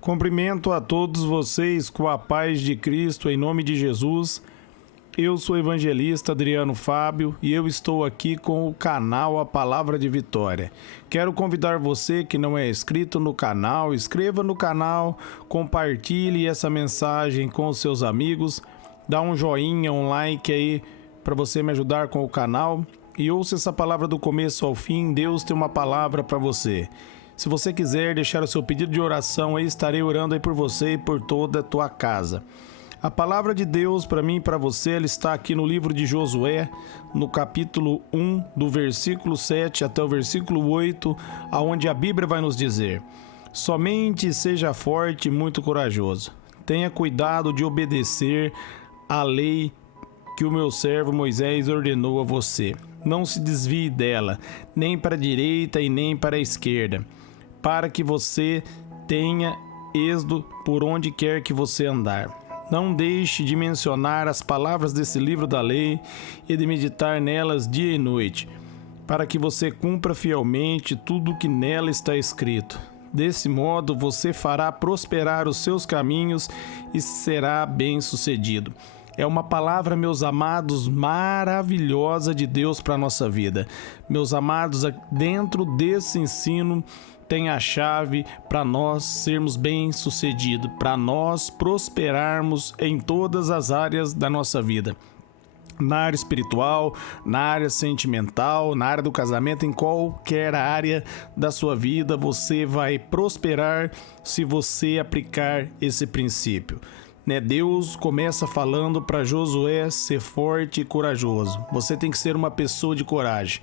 Cumprimento a todos vocês com a paz de Cristo, em nome de Jesus. Eu sou o evangelista Adriano Fábio e eu estou aqui com o canal A Palavra de Vitória. Quero convidar você que não é inscrito no canal, inscreva no canal, compartilhe essa mensagem com os seus amigos, dá um joinha, um like aí para você me ajudar com o canal e ouça essa palavra do começo ao fim. Deus tem uma palavra para você. Se você quiser deixar o seu pedido de oração, eu estarei orando aí por você e por toda a tua casa. A palavra de Deus para mim e para você, ela está aqui no livro de Josué, no capítulo 1, do versículo 7 até o versículo 8, aonde a Bíblia vai nos dizer: somente seja forte e muito corajoso. Tenha cuidado de obedecer à lei que o meu servo Moisés ordenou a você. Não se desvie dela, nem para a direita e nem para a esquerda, para que você tenha êxito por onde quer que você andar. Não deixe de mencionar as palavras desse livro da lei e de meditar nelas dia e noite, para que você cumpra fielmente tudo o que nela está escrito. Desse modo, você fará prosperar os seus caminhos e será bem-sucedido. É uma palavra, meus amados, maravilhosa de Deus para a nossa vida. Meus amados, dentro desse ensino tem a chave para nós sermos bem-sucedidos, para nós prosperarmos em todas as áreas da nossa vida. Na área espiritual, na área sentimental, na área do casamento, em qualquer área da sua vida, você vai prosperar se você aplicar esse princípio. Deus começa falando para Josué ser forte e corajoso. Você tem que ser uma pessoa de coragem.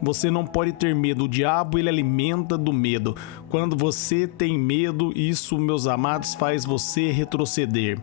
Você não pode ter medo. O diabo, ele alimenta do medo. Quando você tem medo, isso, meus amados, faz você retroceder,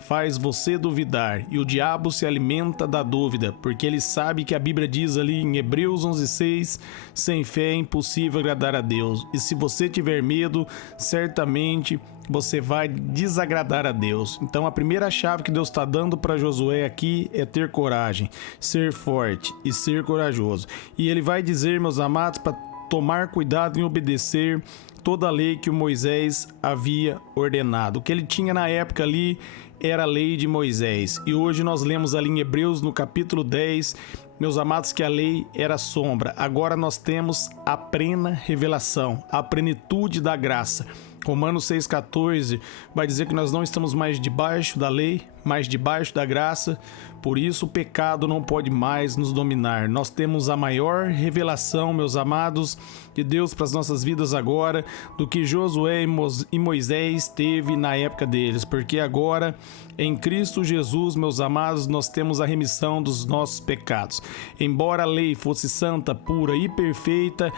faz você duvidar. E o diabo se alimenta da dúvida, porque ele sabe que a Bíblia diz ali em Hebreus 11:6, sem fé é impossível agradar a Deus. E se você tiver medo, certamente você vai desagradar a Deus. Então a primeira chave que Deus está dando para Josué aqui é ter coragem, ser forte e ser corajoso. E ele vai dizer, meus amados, para tomar cuidado em obedecer toda a lei que o Moisés havia ordenado. O que ele tinha na época ali era a lei de Moisés. E hoje nós lemos ali em Hebreus, no capítulo 10, meus amados, que a lei era sombra. Agora nós temos a plena revelação, a plenitude da graça. Romanos 6,14 vai dizer que nós não estamos mais debaixo da lei, mas debaixo da graça. Por isso o pecado não pode mais nos dominar. Nós temos a maior revelação, meus amados, de Deus para as nossas vidas agora, do que Josué e Moisés teve na época deles. Porque agora, em Cristo Jesus, meus amados, nós temos a remissão dos nossos pecados. Embora a lei fosse santa, pura e perfeita,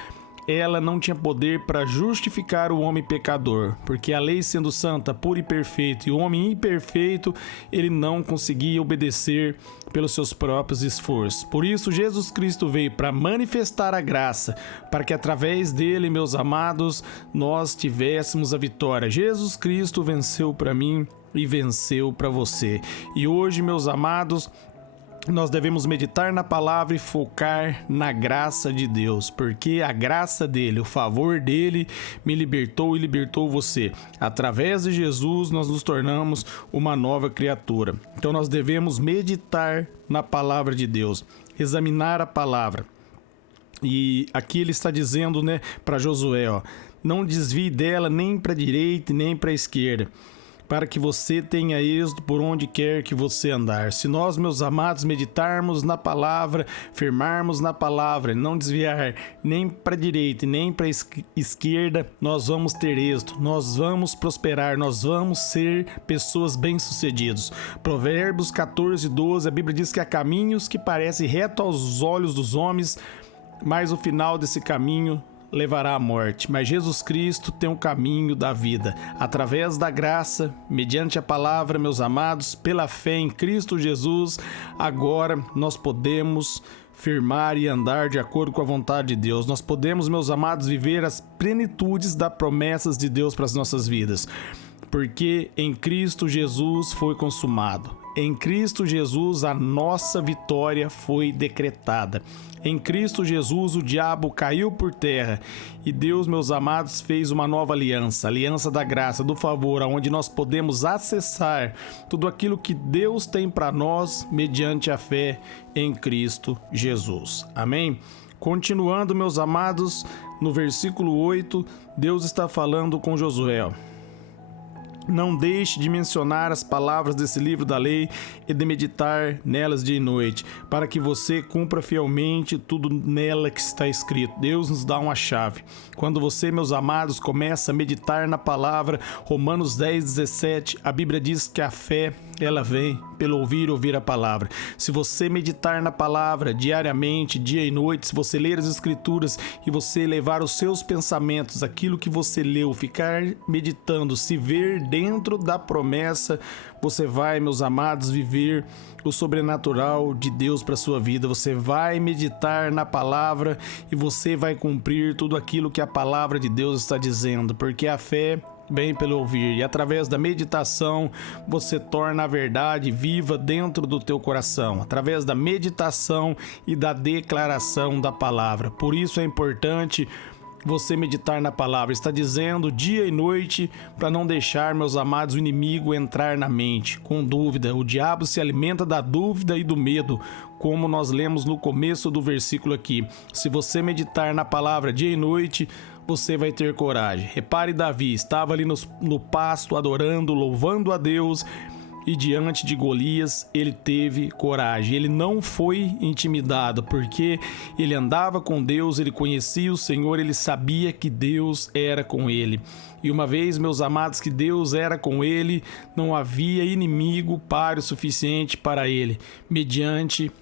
ela não tinha poder para justificar o homem pecador, porque a lei sendo santa, pura e perfeita, e o homem imperfeito, ele não conseguia obedecer pelos seus próprios esforços. Por isso, Jesus Cristo veio para manifestar a graça, para que através dele, meus amados, nós tivéssemos a vitória. Jesus Cristo venceu para mim e venceu para você. E hoje, meus amados, nós devemos meditar na palavra e focar na graça de Deus, porque a graça dele, o favor dele me libertou e libertou você. Através de Jesus nós nos tornamos uma nova criatura. Então nós devemos meditar na palavra de Deus, examinar a palavra. E aqui ele está dizendo, para Josué, não desvie dela nem para a direita nem para a esquerda, para que você tenha êxito por onde quer que você andar. Se nós, meus amados, meditarmos na palavra, firmarmos na palavra, não desviar nem para a direita nem para a esquerda, nós vamos ter êxito, nós vamos prosperar, nós vamos ser pessoas bem-sucedidas. Provérbios 14:12, a Bíblia diz que há caminhos que parecem retos aos olhos dos homens, mas o final desse caminho levará à morte. Mas Jesus Cristo tem um caminho da vida. Através da graça, mediante a palavra, meus amados, pela fé em Cristo Jesus, agora nós podemos firmar e andar de acordo com a vontade de Deus. Nós podemos, meus amados, viver as plenitudes das promessas de Deus para as nossas vidas. Porque em Cristo Jesus foi consumado. Em Cristo Jesus, a nossa vitória foi decretada. Em Cristo Jesus, o diabo caiu por terra e Deus, meus amados, fez uma nova aliança, a aliança da graça, do favor, onde nós podemos acessar tudo aquilo que Deus tem para nós mediante a fé em Cristo Jesus. Amém? Continuando, meus amados, no versículo 8, Deus está falando com Josué. Não deixe de mencionar as palavras desse livro da lei e de meditar nelas dia e noite, para que você cumpra fielmente tudo nela que está escrito. Deus nos dá uma chave. Quando você, meus amados, começa a meditar na palavra, Romanos 10:17, a Bíblia diz que a fé, ela vem pelo ouvir a palavra. Se você meditar na palavra diariamente, dia e noite, se você ler as escrituras e você levar os seus pensamentos, aquilo que você leu, ficar meditando, se ver dentro da promessa, você vai, meus amados, viver o sobrenatural de Deus para sua vida. Você vai meditar na palavra e você vai cumprir tudo aquilo que a palavra de Deus está dizendo, porque a fé vem pelo ouvir, e através da meditação você torna a verdade viva dentro do teu coração, através da meditação e da declaração da palavra. Por isso é importante você meditar na palavra. Está dizendo dia e noite para não deixar, meus amados, o inimigo entrar na mente com dúvida. O diabo se alimenta da dúvida e do medo, como nós lemos no começo do versículo aqui. Se você meditar na palavra dia e noite, você vai ter coragem. Repare, Davi estava ali no pasto adorando, louvando a Deus, e diante de Golias ele teve coragem. Ele não foi intimidado, porque ele andava com Deus, ele conhecia o Senhor, ele sabia que Deus era com ele. E uma vez, meus amados, que Deus era com ele, não havia inimigo páreo suficiente para ele. Mediante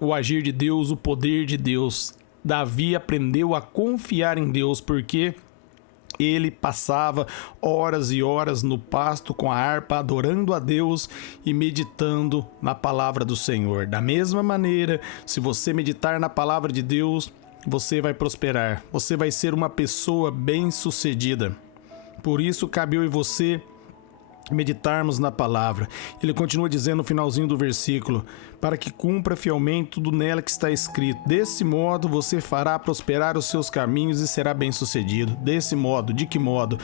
o agir de Deus, o poder de Deus, Davi aprendeu a confiar em Deus, porque ele passava horas e horas no pasto com a harpa, adorando a Deus e meditando na palavra do Senhor. Da mesma maneira, se você meditar na palavra de Deus, você vai prosperar, você vai ser uma pessoa bem-sucedida. Por isso, cabe eu e você meditarmos na palavra. Ele continua dizendo no finalzinho do versículo: para que cumpra fielmente tudo nela que está escrito. Desse modo você fará prosperar os seus caminhos e será bem-sucedido. Desse modo, de que modo?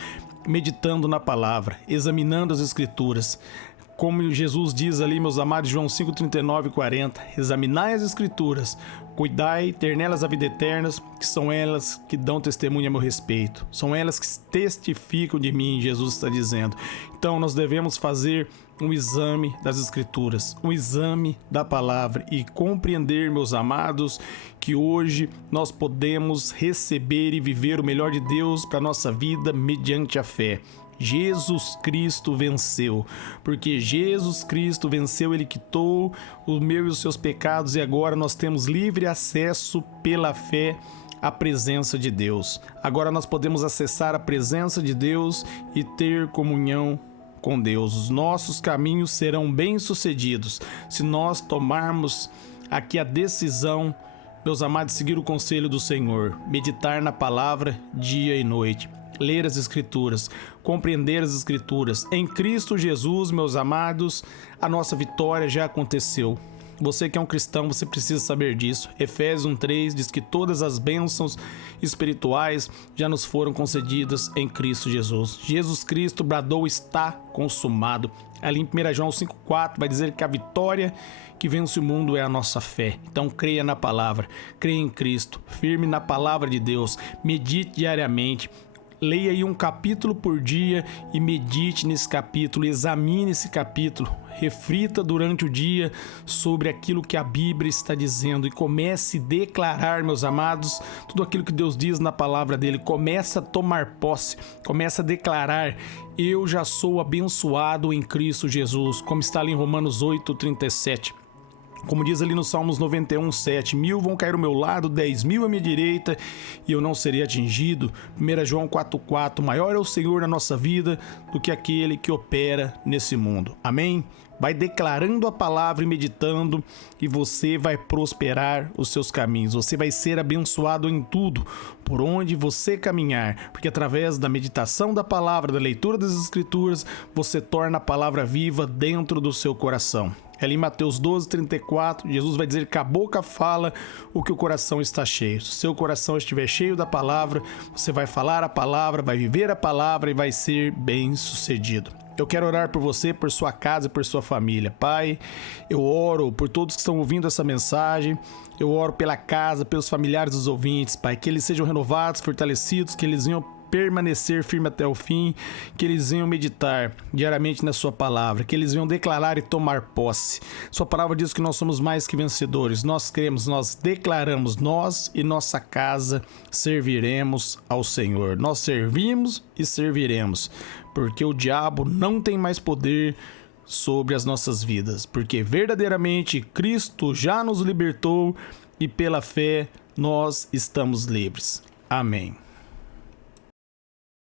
Meditando na palavra, examinando as escrituras. Como Jesus diz ali, meus amados, João 5:39 e 40, examinai as escrituras, cuidai, ter nelas a vida eterna, que são elas que dão testemunho a meu respeito. São elas que testificam de mim, Jesus está dizendo. Então nós devemos fazer um exame das escrituras, um exame da palavra e compreender, meus amados, que hoje nós podemos receber e viver o melhor de Deus para a nossa vida mediante a fé. Jesus Cristo venceu, porque Jesus Cristo venceu, Ele quitou o meu e os seus pecados, e agora nós temos livre acesso pela fé à presença de Deus. Agora nós podemos acessar a presença de Deus e ter comunhão com Deus. Os nossos caminhos serão bem-sucedidos se nós tomarmos aqui a decisão, meus amados, seguir o conselho do Senhor, meditar na palavra dia e noite, ler as escrituras, compreender as escrituras. Em Cristo Jesus, meus amados, a nossa vitória já aconteceu. Você que é um cristão, você precisa saber disso. Efésios 1:3 diz que todas as bênçãos espirituais já nos foram concedidas em Cristo Jesus. Jesus Cristo bradou: está consumado. Ali em 1 João 5:4 vai dizer que a vitória que vence o mundo é a nossa fé. Então creia na palavra, creia em Cristo, firme na palavra de Deus, medite diariamente. Leia aí um capítulo por dia e medite nesse capítulo, examine esse capítulo, reflita durante o dia sobre aquilo que a Bíblia está dizendo e comece a declarar, meus amados, tudo aquilo que Deus diz na palavra dele. Comece a tomar posse, comece a declarar: eu já sou abençoado em Cristo Jesus, como está ali em Romanos 8:37. Como diz ali no Salmos 91:7, 1.000 vão cair ao meu lado, 10.000 à minha direita, e eu não serei atingido. 1 João 4:4, maior é o Senhor na nossa vida do que aquele que opera nesse mundo. Amém? Vai declarando a palavra e meditando, e você vai prosperar os seus caminhos. Você vai ser abençoado em tudo, por onde você caminhar, porque através da meditação da palavra, da leitura das escrituras, você torna a palavra viva dentro do seu coração. Ali em Mateus 12:34, Jesus vai dizer que a boca fala o que o coração está cheio. Se o seu coração estiver cheio da palavra, você vai falar a palavra, vai viver a palavra e vai ser bem-sucedido. Eu quero orar por você, por sua casa e por sua família. Pai, eu oro por todos que estão ouvindo essa mensagem. Eu oro pela casa, pelos familiares dos ouvintes, Pai, que eles sejam renovados, fortalecidos, que eles venham permanecer firme até o fim, que eles venham meditar diariamente na sua palavra, que eles venham declarar e tomar posse. Sua palavra diz que nós somos mais que vencedores. Nós cremos, nós declaramos, nós e nossa casa serviremos ao Senhor. Nós servimos e serviremos, porque o diabo não tem mais poder sobre as nossas vidas, porque verdadeiramente Cristo já nos libertou e pela fé nós estamos livres. Amém.